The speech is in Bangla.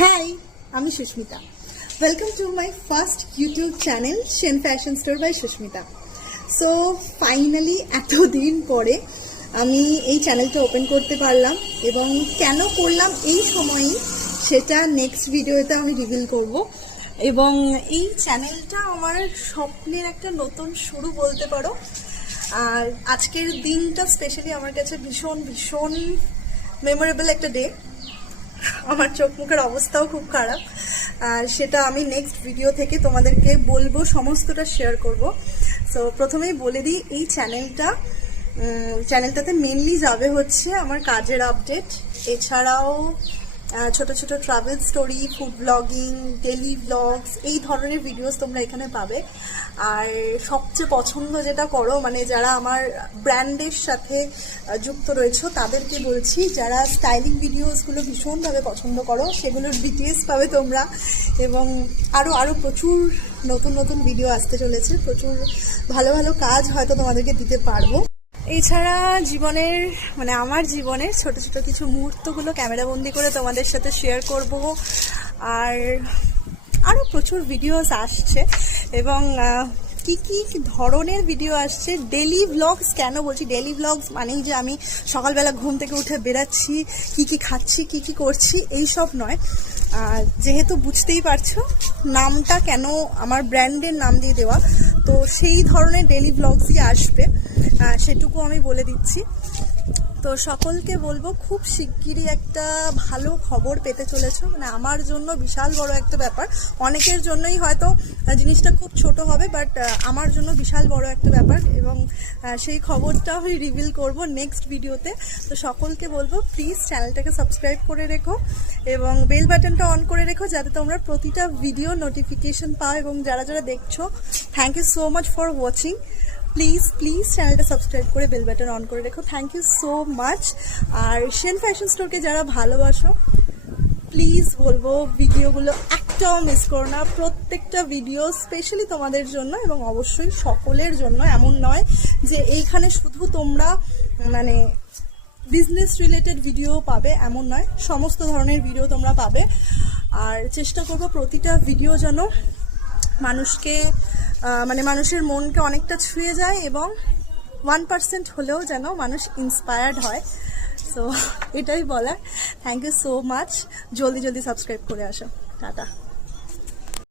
হাই, আমি Susmita. Welcome to my first YouTube channel Sen fashion store by Susmita. So finally এতদিন পরে আমি এই চ্যানেলটা ওপেন করতে পারলাম এবং কেন করলাম এই সময়ই সেটা নেক্সট ভিডিওতে আমি রিভিল করব। এবং এই চ্যানেলটা আমার স্বপ্নের একটা নতুন শুরু বলতে পারো। আর আজকের দিনটা স্পেশালি আমার কাছে ভীষণ ভীষণ মেমোরেবল একটা ডে। আমার চোখ মুখের অবস্থাও খুব খারাপ, আর সেটা আমি নেক্সট ভিডিও থেকে তোমাদেরকে বলবো, সমস্তটা শেয়ার করব। সো প্রথমেই বলে দিই, এই চ্যানেলটাতে মেনলি যাবে হচ্ছে আমার কাজের আপডেট, এছাড়াও ছোট ছোট travel story, food blogging, daily blogs, এই ধরনের ভিডিওস তোমরা এখানে পাবে। আর সবচেয়ে পছন্দ যেটা করো, মানে যারা আমার ব্র্যান্ডের সাথে যুক্ত রয়েছে তাদেরকে বলছি, যারা স্টাইলিং ভিডিওসগুলো ভীষণভাবে পছন্দ করো সেগুলোর বিটিএস পাবে তোমরা। এবং আরও প্রচুর নতুন নতুন ভিডিও আসতে চলেছে, প্রচুর ভালো ভালো কাজ হয়তো তোমাদেরকে দিতে পারবো। এছাড়া জীবনের, মানে আমার জীবনের ছোট ছোট কিছু মুহূর্তগুলো ক্যামেরাবন্দি করে তোমাদের সাথে শেয়ার করব। আর আরও প্রচুর ভিডিওস আসছে, এবং কি কি ধরনের ভিডিও আসছে। ডেলি ব্লগস, কেন বলছি ডেলি ব্লগস, মানেই যে আমি সকালবেলা ঘুম থেকে উঠে বেরাচ্ছি, কি কি খাচ্ছি, কি কি করছি, এই সব নয়। যেহেতু বুঝতেই পারছো নামটা কেন আমার ব্র্যান্ডের নাম দিয়ে দেওয়া, তো সেই ধরনের ডেলি ব্লগসই আসবে, সেটুকু আমি বলে দিচ্ছি। তো সকলকে বলবো, খুব শিগগিরই একটা ভালো খবর পেতে চলেছো। মানে আমার জন্য বিশাল বড় একটা ব্যাপার, অনেকের জন্যই হয়তো জিনিসটা খুব ছোট হবে, বাট আমার জন্য বিশাল বড় একটা ব্যাপার, এবং সেই খবরটা আমি রিভিল করব নেক্সট ভিডিওতে। তো সকলকে বলবো, প্লিজ চ্যানেলটাকে সাবস্ক্রাইব করে রেখো এবং বেল বাটনটা অন করে রেখো, যাতে তোমরা প্রতিটা ভিডিও নোটিফিকেশন পাও। এবং যারা যারা দেখছো, thank you so much for watching. Please চ্যানেলটা সাবস্ক্রাইব করে বেল বাটন অন করে রেখো। Thank you so much. আর সেন ফ্যাশন স্টোরকে যারা ভালোবাসো, প্লিজ বলবো ভিডিওগুলো একটাও মিস করো না। প্রত্যেকটা ভিডিও স্পেশালি তোমাদের জন্য, এবং অবশ্যই সকলের জন্য। এমন নয় যে এইখানে শুধু তোমরা মানে বিজনেস রিলেটেড ভিডিও পাবে, এমন নয়, সমস্ত ধরনের ভিডিও তোমরা পাবে। আর চেষ্টা করবো প্রতিটা ভিডিও যেন মানুষকে, মানে মানুষের মনকে অনেকটা ছুঁয়ে যায়, এবং 1% হলেও যেন মানুষ ইন্সপায়ার্ড হয়। সো এটাই বলার। Thank you so much. জলদি সাবস্ক্রাইব করে আসো। টাটা।